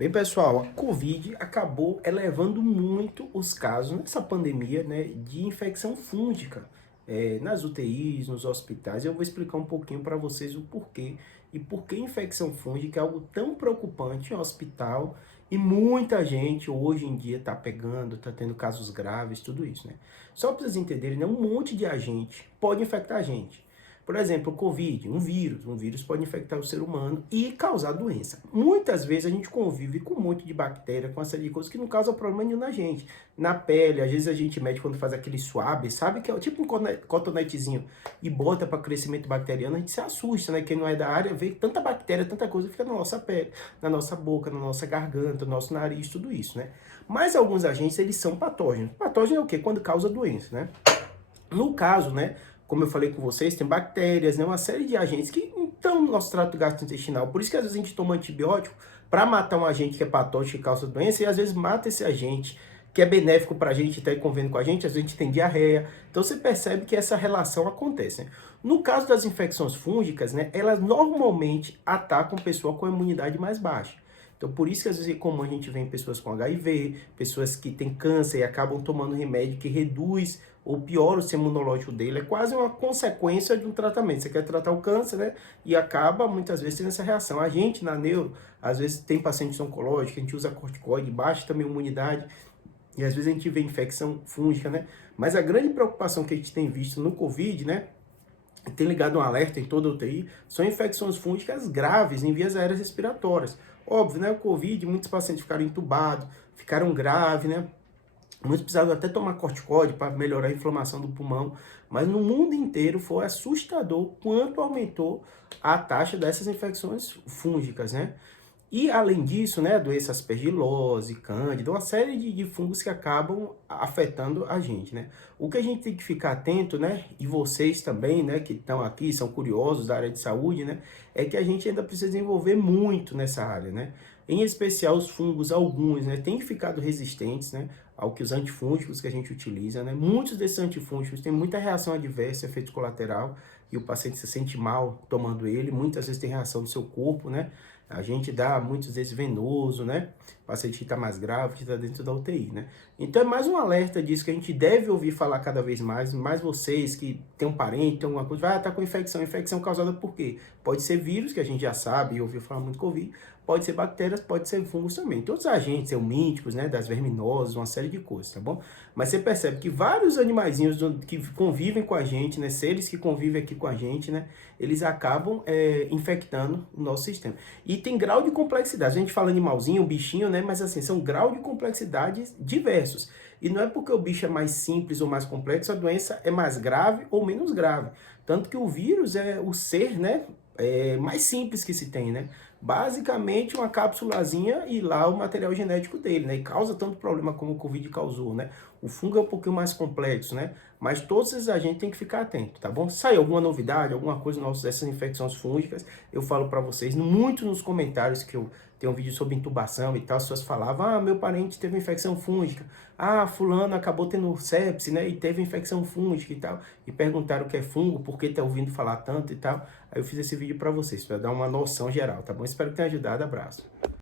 Bem, pessoal, a Covid acabou elevando muito os casos nessa pandemia, né, de infecção fúngica, nas UTIs, nos hospitais. Eu vou explicar um pouquinho para vocês o porquê e por que infecção fúngica é algo tão preocupante em hospital e muita gente hoje em dia está pegando, está tendo casos graves, tudo isso, né? Só para vocês entenderem, né, um monte de agente pode infectar a gente. Por exemplo, o Covid, um vírus pode infectar o ser humano e causar doença. Muitas vezes a gente convive com um monte de bactéria, com essa de coisas que não causam problema nenhum na gente. Na pele, às vezes a gente mede quando faz aquele swab, sabe que é tipo um cotonetezinho e bota para crescimento bacteriano, a gente se assusta, né? Quem não é da área vê tanta bactéria, tanta coisa fica na nossa pele, na nossa boca, na nossa garganta, no nosso nariz, tudo isso, né? Mas alguns agentes, eles são patógenos. Patógeno é o quê? Quando causa doença, né? No caso, né, como eu falei com vocês, tem bactérias, né, uma série de agentes que estão no nosso trato gastrointestinal. Por isso que às vezes a gente toma antibiótico para matar um agente que é patógeno e causa doença, e às vezes mata esse agente que é benéfico para a gente, está convivendo com a gente, às vezes a gente tem diarreia. Então você percebe que essa relação acontece, né? No caso das infecções fúngicas, né, elas normalmente atacam pessoa com a imunidade mais baixa. Então, por isso que às vezes é comum a gente ver em pessoas com HIV, pessoas que têm câncer e acabam tomando remédio que reduz ou piora o sistema imunológico dele. É quase uma consequência de um tratamento. Você quer tratar o câncer, né? E acaba muitas vezes tendo essa reação. A gente, na neuro, às vezes tem pacientes oncológicos, a gente usa corticoide, baixa também a imunidade. E às vezes a gente vê infecção fúngica, né? Mas a grande preocupação que a gente tem visto no Covid, né? Tem ligado um alerta em toda a UTI, são infecções fúngicas graves em vias aéreas respiratórias. Óbvio, né? O Covid, muitos pacientes ficaram entubados, ficaram graves, né? Muitos precisaram até tomar corticoide para melhorar a inflamação do pulmão, mas no mundo inteiro foi assustador quanto aumentou a taxa dessas infecções fúngicas, né? E além disso, né, doenças aspergilose, cândida, uma série de fungos que acabam afetando a gente, né? O que a gente tem que ficar atento, né, e vocês também, né, que estão aqui, são curiosos da área de saúde, né, é que a gente ainda precisa desenvolver muito nessa área, né? Em especial os fungos, alguns, né, têm ficado resistentes, né, ao que os antifúngicos que a gente utiliza, né? Muitos desses antifúngicos têm muita reação adversa, efeito colateral, e o paciente se sente mal tomando ele, muitas vezes tem reação do seu corpo, né? A gente dá muitas vezes venoso, né? O paciente que está mais grave, que está dentro da UTI, né? Então é mais um alerta disso que a gente deve ouvir falar cada vez mais vocês que tem um parente, tem alguma coisa, vai estar com infecção. Infecção causada por quê? Pode ser vírus, que a gente já sabe e ouviu falar muito Covid, pode ser bactérias, pode ser fungos também. Todos os agentes eumínticos, né? Das verminoses, uma série de coisas, tá bom? Mas você percebe que vários animaizinhos que convivem com a gente, né? Seres que convivem aqui com a gente, né? Eles acabam infectando o nosso sistema. E tem grau de complexidade. A gente fala animalzinho, bichinho, né? Mas assim, são graus de complexidade diversos. E não é porque o bicho é mais simples ou mais complexo, a doença é mais grave ou menos grave. Tanto que o vírus é o ser, né? Mais simples que se tem, né? Basicamente uma cápsulazinha e lá o material genético dele, né? E causa tanto problema como o Covid causou, né? O fungo é um pouquinho mais complexo, né? Mas todos esses agentes tem que ficar atento, tá bom? Se sair alguma novidade, alguma coisa nossa dessas infecções fúngicas, eu falo para vocês, muito nos comentários que eu tenho um vídeo sobre intubação e tal, as pessoas falavam, ah, meu parente teve infecção fúngica, ah, fulano acabou tendo sepse, né, e teve infecção fúngica e tal, e perguntaram o que é fungo, por que tá ouvindo falar tanto e tal, aí eu fiz esse vídeo para vocês, para dar uma noção geral, tá bom? Espero que tenha ajudado, abraço.